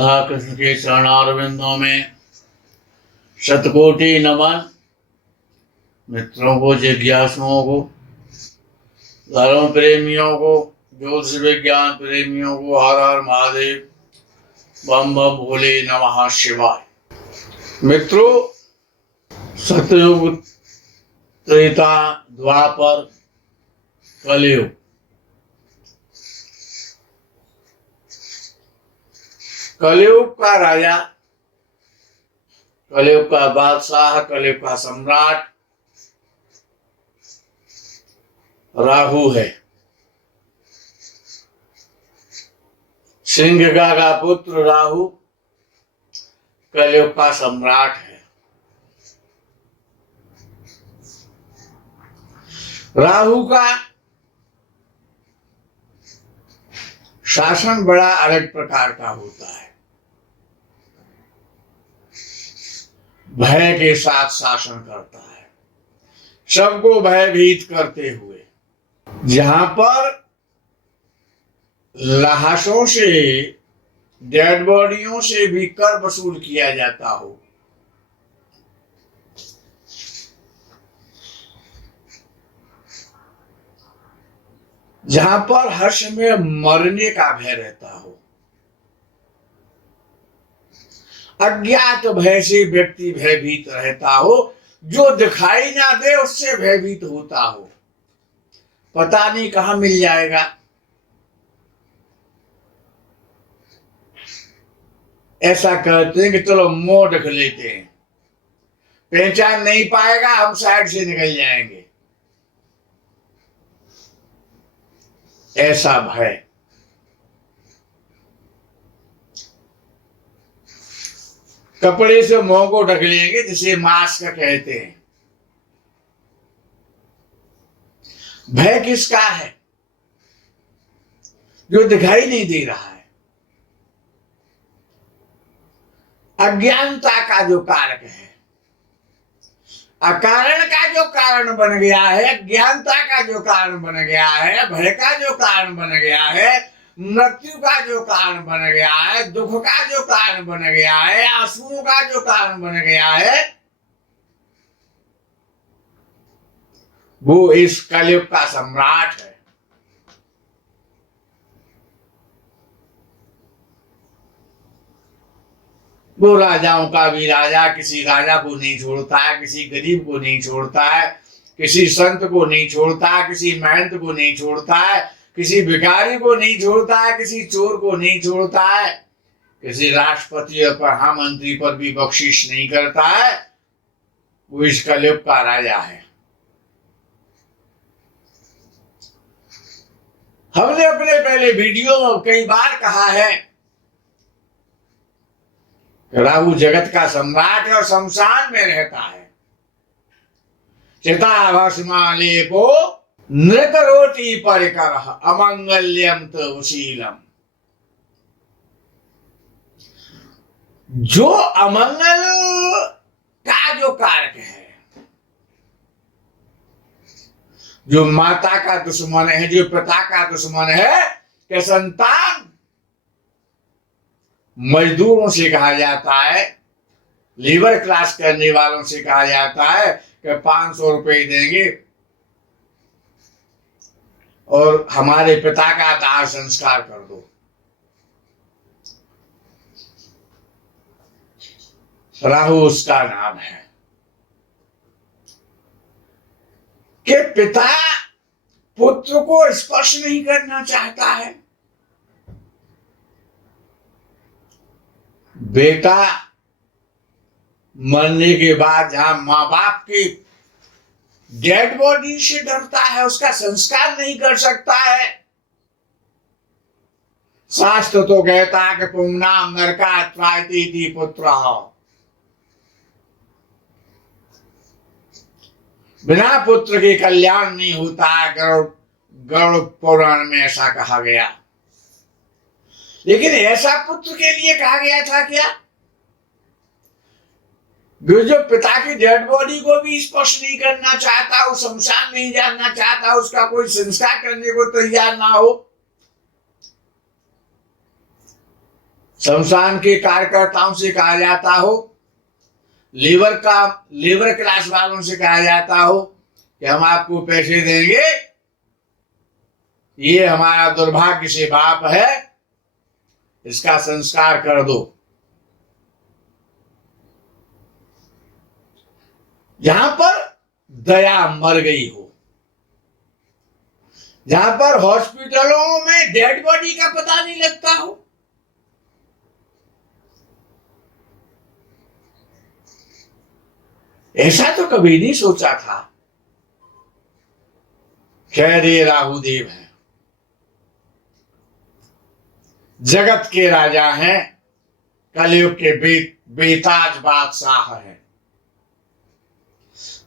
राधा कृष्ण के चरणारविंदों में शतकोटि नमन। मित्रों को, जिज्ञासुओं को, धर्म प्रेमियों को, ज्योतिष विज्ञान प्रेमियों को हर हर महादेव, बम बम भोले नमः शिवाय। मित्रों, सतयुग, त्रेता, द्वापर, कलयुग, कलयुग का राजा, कलयुग का बादशाह, कलयुग का सम्राट राहु है। सिंहिका का पुत्र राहु कलयुग का सम्राट है। राहु का शासन बड़ा अलग प्रकार का होता है। भय के साथ शासन करता है, सबको भयभीत करते हुए। जहां पर लाशों से, डेड बॉडियों से भी कर वसूल किया जाता हो, जहां पर हर समय मरने का भय रहता हो, अज्ञात भय से व्यक्ति भयभीत रहता हो, जो दिखाई ना दे उससे भयभीत होता हो, पता नहीं कहां मिल जाएगा, ऐसा कहते हैं कि चलो मुंह ढक लेते हैं, पहचान नहीं पाएगा, हम साइड से निकल जाएंगे, ऐसा भय। कपड़े से मुंह को ढक लेंगे, जिसे मास्क कहते हैं। भय किसका है? जो दिखाई नहीं दे रहा है, अज्ञानता का जो कारक है, अकारण का जो कारण बन गया है, अज्ञानता का जो कारण बन गया है, भय का जो कारण बन गया है, मृत्यु का जो कारण बन गया है, दुख का जो कारण बन गया है, आंसुओं का जो कारण बन गया है, वो इस कलयुग का सम्राट है। वो राजाओं का भी राजा, किसी राजा को नहीं छोड़ता है, किसी गरीब को नहीं छोड़ता है, किसी संत को नहीं छोड़ता है, किसी महंत को नहीं छोड़ता है, किसी भिखारी को नहीं छोड़ता है, किसी चोर को नहीं छोड़ता है, किसी राष्ट्रपति और प्रधानमंत्री पर भी बख्शिश नहीं करता है। वो इस कलयुग का राजा है। हमने अपने पहले वीडियो में कई बार कहा है, राहु जगत का सम्राट है और शमशान में रहता है। चिता भस्मा लेपो नृत रोटी परिकर अमंगल्यम तवशीलम। जो अमंगल का जो कारक है, जो माता का दुश्मन है, जो पिता का दुश्मन है, कि संतान मजदूरों से कहा जाता है, लेबर क्लास करने वालों से कहा जाता है कि 500 रुपए देंगे और हमारे पिता का दाह संस्कार कर दो। राहु उसका नाम है कि पिता पुत्र को स्पर्श नहीं करना चाहता है। बेटा मरने के बाद जहां मां बाप की डेड बॉडी से डरता है, उसका संस्कार नहीं कर सकता है। शास्त्र तो कहता है कि पुम्नाम नरका त्रायती पुत्र, बिना पुत्र के कल्याण नहीं होता है। गरुड़ पुराण में ऐसा कहा गया। लेकिन ऐसा पुत्र के लिए कहा गया था क्या? जो पिता की डेड बॉडी को भी स्पर्श नहीं करना चाहता, वो शमशान नहीं जाना चाहता, उसका कोई संस्कार करने को तैयार ना हो, शमशान के कार्यकर्ताओं से कहा जाता हो, लेबर क्लास वालों से कहा जाता हो कि हम आपको पैसे देंगे, ये हमारा दुर्भाग्य से बाप है, इसका संस्कार कर दो। जहां पर दया मर गई हो, जहां पर हॉस्पिटलों में डेड बॉडी का पता नहीं लगता हो, ऐसा तो कभी नहीं सोचा था। खैर ये राहुदेव हैं, जगत के राजा हैं, कलयुग के बेताज बादशाह हैं,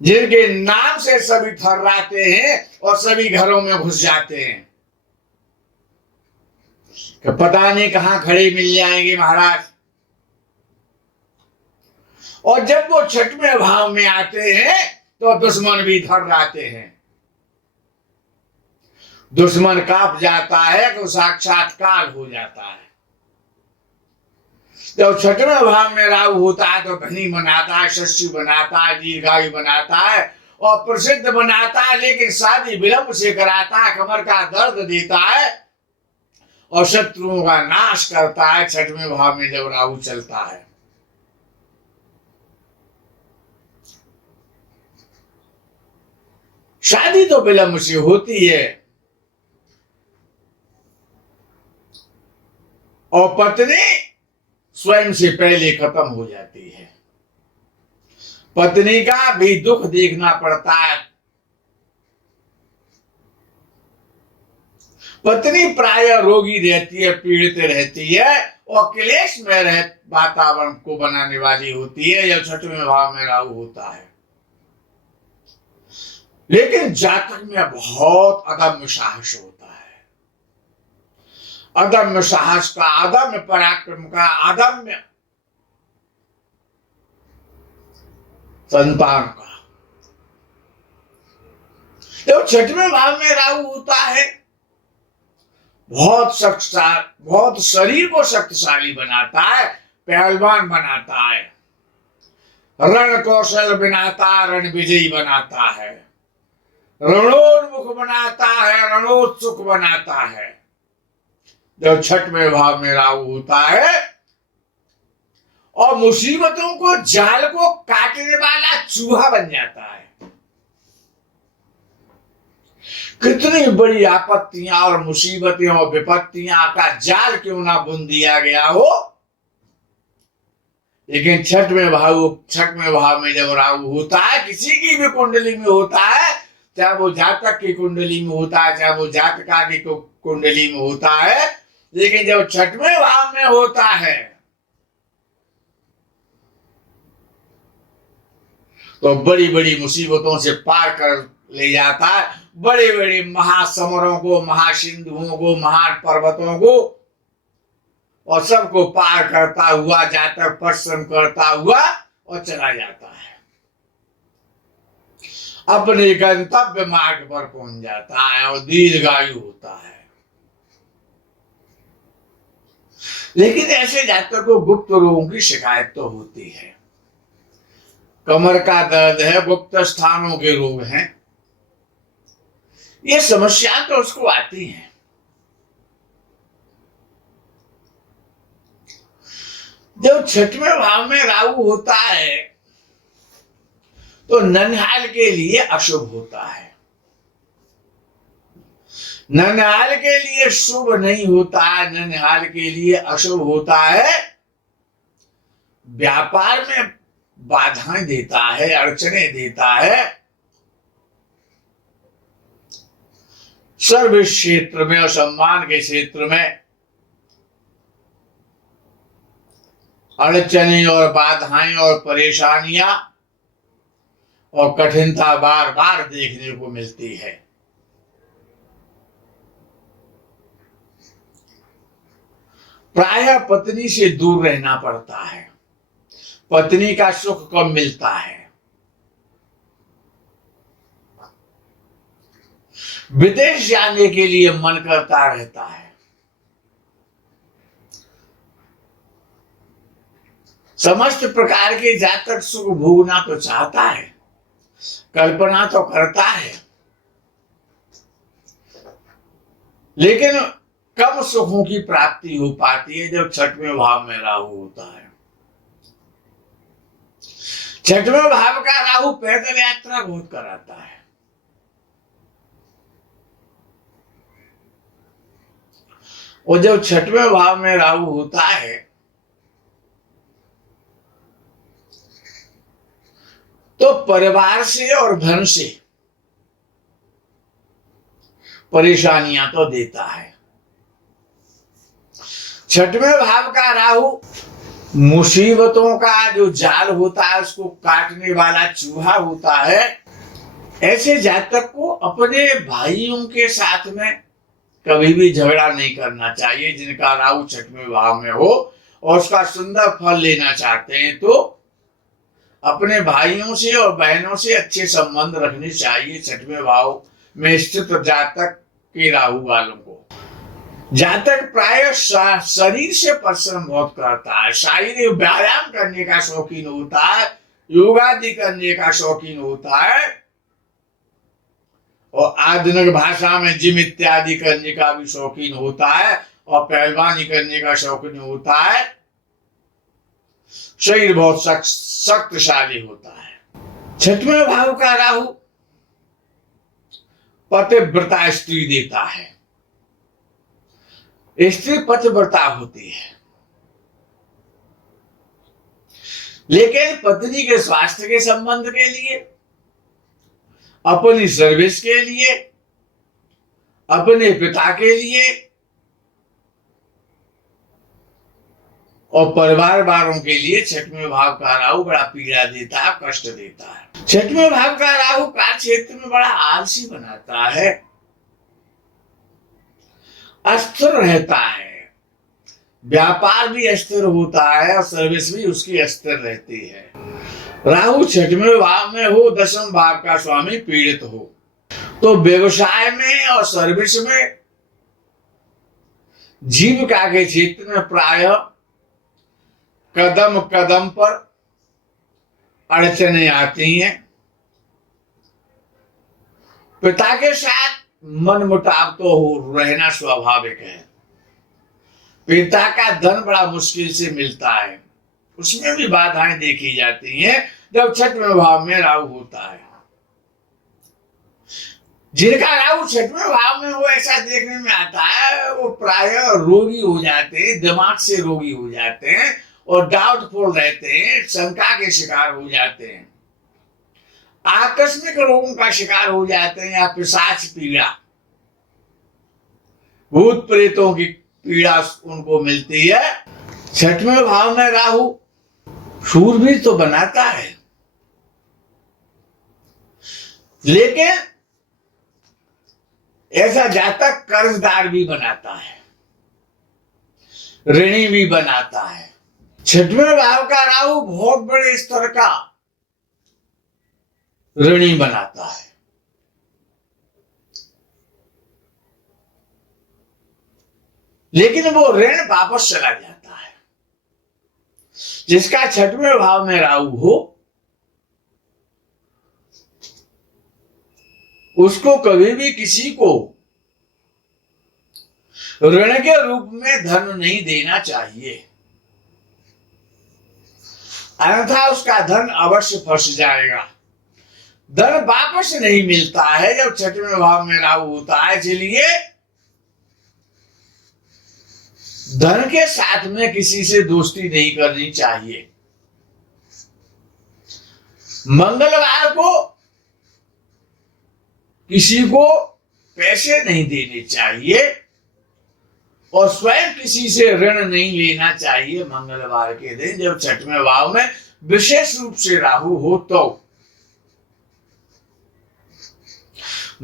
जिनके नाम से सभी थर्राते हैं और सभी घरों में घुस जाते हैं कि पता नहीं कहां खड़े मिल जाएंगे महाराज। और जब वो छठवें भाव में आते हैं तो दुश्मन भी थर्राते हैं, दुश्मन कांप जाता है तो साक्षात्कार हो जाता है। जब छठवें भाव में राहु होता है तो धनी बनाता है, शस्यु बनाता है, दीर्घायु बनाता है और प्रसिद्ध बनाता है, लेकिन शादी विलंब से कराता है, कमर का दर्द देता है और शत्रुओं का नाश करता है। छठवें भाव में जब राहु चलता है, शादी तो विलंब से होती है और पत्नी स्वयं से पहले खत्म हो जाती है। पत्नी का भी दुख देखना पड़ता है। पत्नी प्राय रोगी रहती है, पीड़ित रहती है और क्लेश में वातावरण को बनाने वाली होती है जब छठवें भाव में राहु होता है। लेकिन जातक में बहुत अदम्य साहस होता है, अदम्य साहस का, अदम्य पराक्रम का, अदम्य संतान का। जब छठवें भाव में राहु होता है, बहुत शरीर को शक्तिशाली बनाता है, पहलवान बनाता है, रण कौशल बनाता, रण विजयी बनाता है, रणोन्मुख बनाता है, रणोत्सुक बनाता है। जब छठवें भाव में राहु होता है और मुसीबतों को, जाल को काटने वाला चूहा बन जाता है। कितनी बड़ी आपत्तियां और मुसीबतें और विपत्तियां का जाल क्यों ना बुन दिया गया हो, लेकिन छठवें भाव में जब राहु होता है, किसी की भी कुंडली में होता है, चाहे वो जातक की कुंडली में होता है, चाहे वो जातका की कुंडली में होता है, लेकिन जब छठवें भाव में होता है तो बड़ी बड़ी मुसीबतों से पार कर ले जाता है। बड़े बड़े महासमरों को, महासिंधुओं को, महान पर्वतों को और सबको पार करता हुआ, जातक परिश्रम करता हुआ और चला जाता है, अपने गंतव्य मार्ग पर पहुंच जाता है और दीर्घायु होता है। लेकिन ऐसे जातक को गुप्त रोगों की शिकायत तो होती है, कमर का दर्द है, गुप्त स्थानों के रोग हैं, ये समस्या तो उसको आती है। जब छठवें भाव में राहु होता है तो ननिहाल के लिए अशुभ होता है, ननिहाल के लिए शुभ नहीं होता है, ननिहाल के लिए अशुभ होता है। व्यापार में बाधाएं देता है, अड़चने देता है, सर्विस क्षेत्र में और सम्मान के क्षेत्र में अड़चने और बाधाएं और परेशानियां और कठिनता बार बार देखने को मिलती है। प्रायः पत्नी से दूर रहना पड़ता है, पत्नी का सुख कम मिलता है, विदेश जाने के लिए मन करता रहता है, समस्त प्रकार के जातक सुख भोगना तो चाहता है, कल्पना तो करता है, लेकिन कम सुखों की प्राप्ति हो पाती है जब छठवें भाव में राहु होता है। छठवें भाव का राहु पैदल यात्रा बहुत कराता है। और जब छठवें भाव में राहु होता है तो परिवार से और धन से परेशानियां तो देता है। छठवें भाव का राहु मुसीबतों का जो जाल होता है उसको काटने वाला चूहा होता है। ऐसे जातक को अपने भाइयों के साथ में कभी भी झगड़ा नहीं करना चाहिए। जिनका राहु छठवें भाव में हो और उसका सुंदर फल लेना चाहते हैं तो अपने भाइयों से और बहनों से अच्छे संबंध रखने चाहिए। छठवें भाव में स्थित जातक के राहु वालों को जातक प्राय शरीर से परिश्रम बहुत करता है, शारीरिक व्यायाम करने का शौकीन होता है, योगादि करने का शौकीन होता है और आधुनिक भाषा में जिम इत्यादि करने का भी शौकीन होता है और पहलवानी करने का शौकीन होता है। शरीर बहुत शक्तिशाली होता है। छठवें भाव का राहु पतिव्रता स्त्री देता है। स्त्री पतिव्रता होती है, लेकिन पत्नी के स्वास्थ्य के संबंध के लिए, अपनी सर्विस के लिए, अपने पिता के लिए और परिवार वालों के लिए छठवें भाव का राहु बड़ा पीड़ा देता है, कष्ट देता है। छठवें भाव का राहु कार्य क्षेत्र में बड़ा आलसी बनाता है, अस्थिर रहता है, व्यापार भी अस्थिर होता है और सर्विस भी उसकी अस्थिर रहती है। राहु छठवें भाव में हो, दसम भाव का स्वामी पीड़ित हो तो व्यवसाय में और सर्विस में, जीविका के क्षेत्र में प्राय कदम कदम पर अड़चने आती हैं। पिता के साथ मनमुटाव तो रहना स्वाभाविक है। पिता का धन बड़ा मुश्किल से मिलता है, उसमें भी बाधाएं देखी जाती हैं जब छठवें भाव में राहु होता है। जिनका राहु छठवें भाव में हो ऐसा देखने में आता है वो प्राय रोगी हो जाते हैं, दिमाग से रोगी हो जाते हैं और डाउटफुल रहते हैं, शंका के शिकार हो जाते हैं, आकस्मिक रोगों का शिकार हो जाते हैं या पिशाच पीड़ा, भूत प्रेतों की पीड़ा उनको मिलती है। छठवें भाव में राहु शूरवीर तो बनाता है, लेकिन ऐसा जातक कर्जदार भी बनाता है, ऋणी भी बनाता है। छठवें भाव का राहु बहुत बड़े स्तर का ऋणी बनाता है। लेकिन वो ऋण वापस चला जाता है। जिसका छठवें भाव में राहु हो उसको कभी भी किसी को ऋण के रूप में धन नहीं देना चाहिए, अन्यथा उसका धन अवश्य फंस जाएगा। धन वापस नहीं मिलता है जब छठवें भाव में राहु होता है। इसलिए धन के साथ में किसी से दोस्ती नहीं करनी चाहिए। मंगलवार को किसी को पैसे नहीं देने चाहिए और स्वयं किसी से ऋण नहीं लेना चाहिए मंगलवार के दिन जब छठवें भाव में विशेष रूप से राहु हो। तो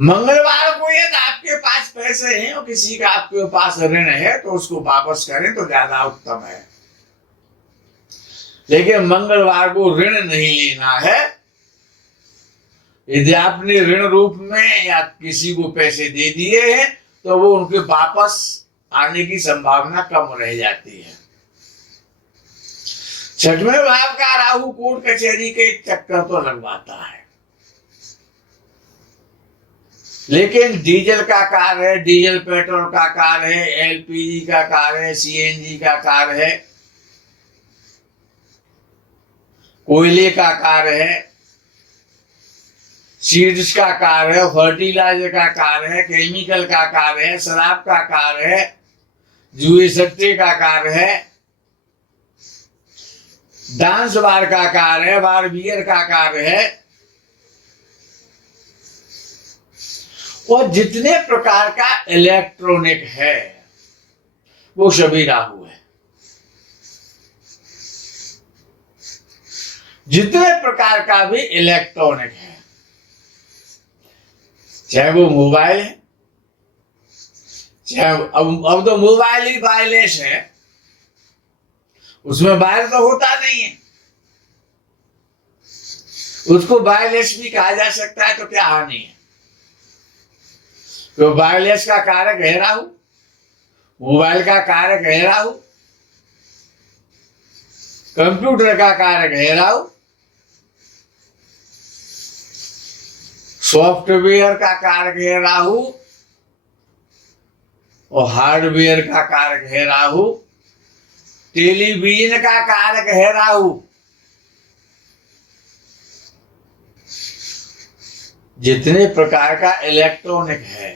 मंगलवार को यदि आपके पास पैसे हैं और किसी का आपके पास ऋण है तो उसको वापस करें तो ज्यादा उत्तम है। लेकिन मंगलवार को ऋण नहीं लेना है। यदि आपने ऋण रूप में या किसी को पैसे दे दिए हैं तो वो उनके वापस आने की संभावना कम रह जाती है। छठवें भाव का राहु कोर्ट कचहरी के चक्कर तो लगवाता है, लेकिन डीजल का कार्य है, डीजल पेट्रोल का कार्य है, एलपीजी का कार्य है, सीएनजी का कार्य है, कोयले का कार्य है, सीड्स का कार्य है, फर्टिलाइजर का कार्य है, केमिकल का कार्य है, शराब का कार्य है, जुए सट्टे का कार्य है, डांस बार का कार्य है, बार बियर का कार्य है, और जितने प्रकार का इलेक्ट्रॉनिक है वो सभी राहु है। जितने प्रकार का भी इलेक्ट्रॉनिक है, चाहे वो मोबाइल है, चाहे अब तो मोबाइल ही वायरलेस है, उसमें वायर तो होता नहीं है, उसको वायरलेस भी कहा जा सकता है, तो क्या हानि है? तो वायरलेस का कारक है राहु, मोबाइल का कारक है राहु, कंप्यूटर का कारक है राहु, सॉफ्टवेयर का कारक है राहु, और हार्डवेयर का कारक है राहु, टेलीविजन का कारक है राहु। जितने प्रकार का इलेक्ट्रॉनिक है,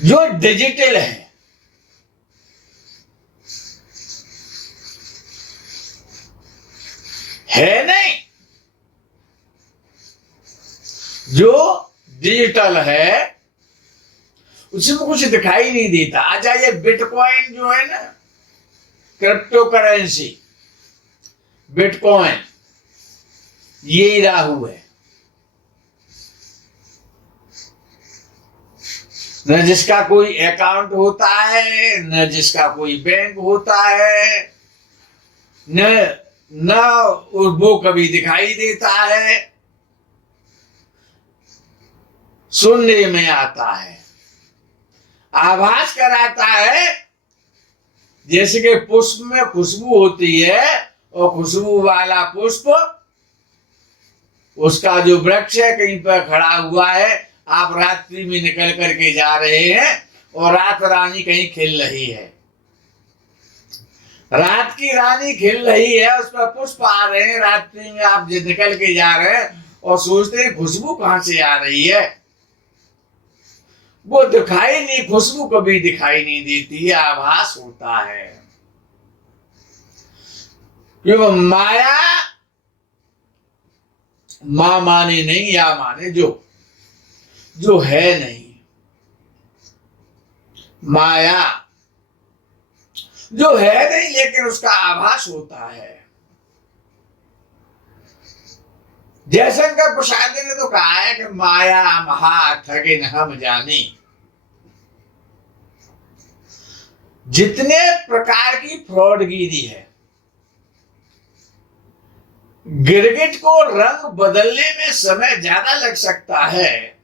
जो डिजिटल है नहीं, जो डिजिटल है उसमें कुछ दिखाई नहीं देता। अच्छा, ये बिटकॉइन जो है ना, क्रिप्टो करेंसी, बिटकॉइन, ये राहु है। न जिसका कोई अकाउंट होता है, न जिसका कोई बैंक होता है, न वो कभी दिखाई देता है, सुनने में आता है, आभास कराता है जैसे कि पुष्प में खुशबू होती है, और खुशबू वाला पुष्प, उसका जो वृक्ष है कहीं पर खड़ा हुआ है, आप रात्रि में निकल करके जा रहे हैं और रात रानी कहीं खिल रही है, रात की रानी खिल रही है, उस पर पुष्प आ रहे हैं, रात्रि में आप निकल के जा रहे हैं और सोचते हैं खुशबू कहां से आ रही है, वो दिखाई नहीं, खुशबू कभी दिखाई नहीं देती है, आभास होता है। क्यों? माया, मां माने नहीं, या माने जो है नहीं, माया जो है नहीं लेकिन उसका आभास होता है। जयशंकर प्रसाद ने तो कहा है कि माया महा ठगिन हम जानी। जितने प्रकार की फ्रॉडगिरी है, गिरगिट को रंग बदलने में समय ज्यादा लग सकता है,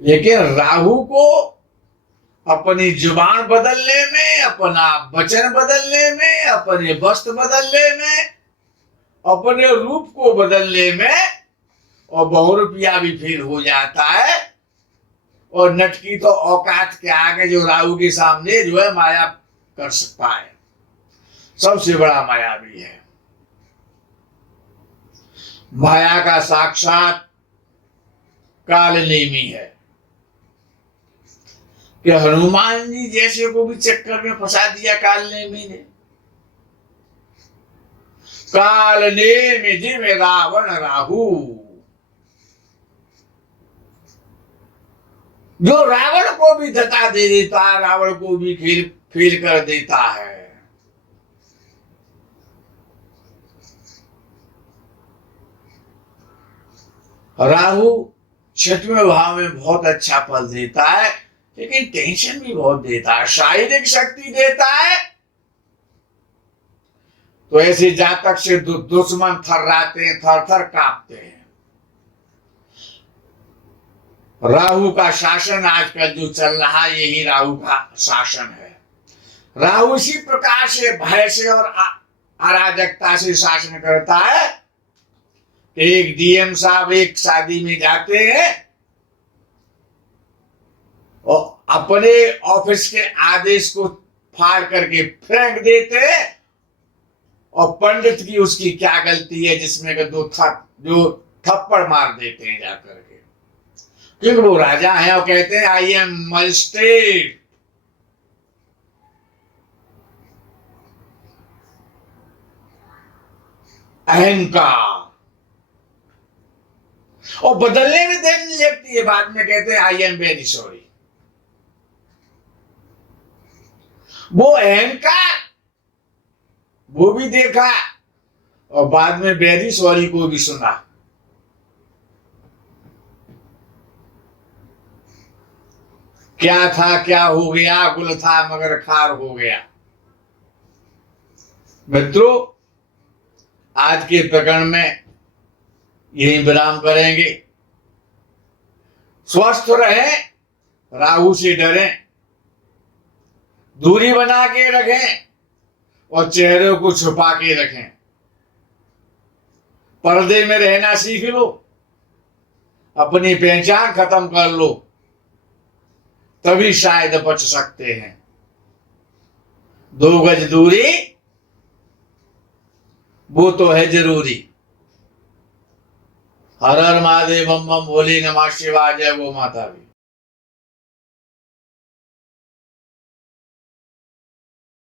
लेकिन राहु को अपनी जुबान बदलने में, अपना वचन बदलने में, अपने वस्त्र बदलने में, अपने रूप को बदलने में, और 100 रुपया भी फेल हो जाता है। और नटकी तो औकात के आगे जो राहु के सामने जो है माया कर सकता है, सबसे बड़ा माया भी है। माया का साक्षात कालनेमी है कि हनुमान जी जैसे को भी चक्कर में फंसा दिया कालनेमी ने। कालनेमी जी में रावण राहु, जो रावण को भी धता दे देता है, रावण को भी फेल कर देता है। राहु 6वें भाव में बहुत अच्छा फल देता है, लेकिन टेंशन भी बहुत देता है, शारीरिक शक्ति देता है। तो ऐसे जातक से दुश्मन थर्राते हैं, थर थर कांपते हैं। राहु का शासन आजकल जो चल रहा है यही राहु का शासन है। राहु इसी प्रकार से भय से और अराजकता से शासन करता है कि एक डीएम साहब एक शादी में जाते हैं और अपने ऑफिस के आदेश को फाड़ करके फेंक देते हैं और पंडित की उसकी क्या गलती है जिसमें कि जो थप्पड़ मार देते हैं जाकर के, क्योंकि वो राजा हैं और कहते हैं आई एम मजिस्ट्रेट। अहंकार, और बदलने में देर नहीं लगती है, बाद में कहते हैं आई एम वेरी सॉरी। वो अहंकार वो भी देखा और बाद में वेरी सॉरी को भी सुना। क्या था क्या हो गया, गुल था मगर खार हो गया। मित्रों, आज के प्रकरण में यही विराम करेंगे। स्वस्थ रहें, राहु से डरें, दूरी बना के रखें और चेहरे को छुपा के रखें। पर्दे में रहना सीख लो, अपनी पहचान खत्म कर लो, तभी शायद बच सकते हैं। 2 गज दूरी वो तो है जरूरी। हर हर महादेव, बम बम भोले, नमः शिवाय, जय गो माता दी।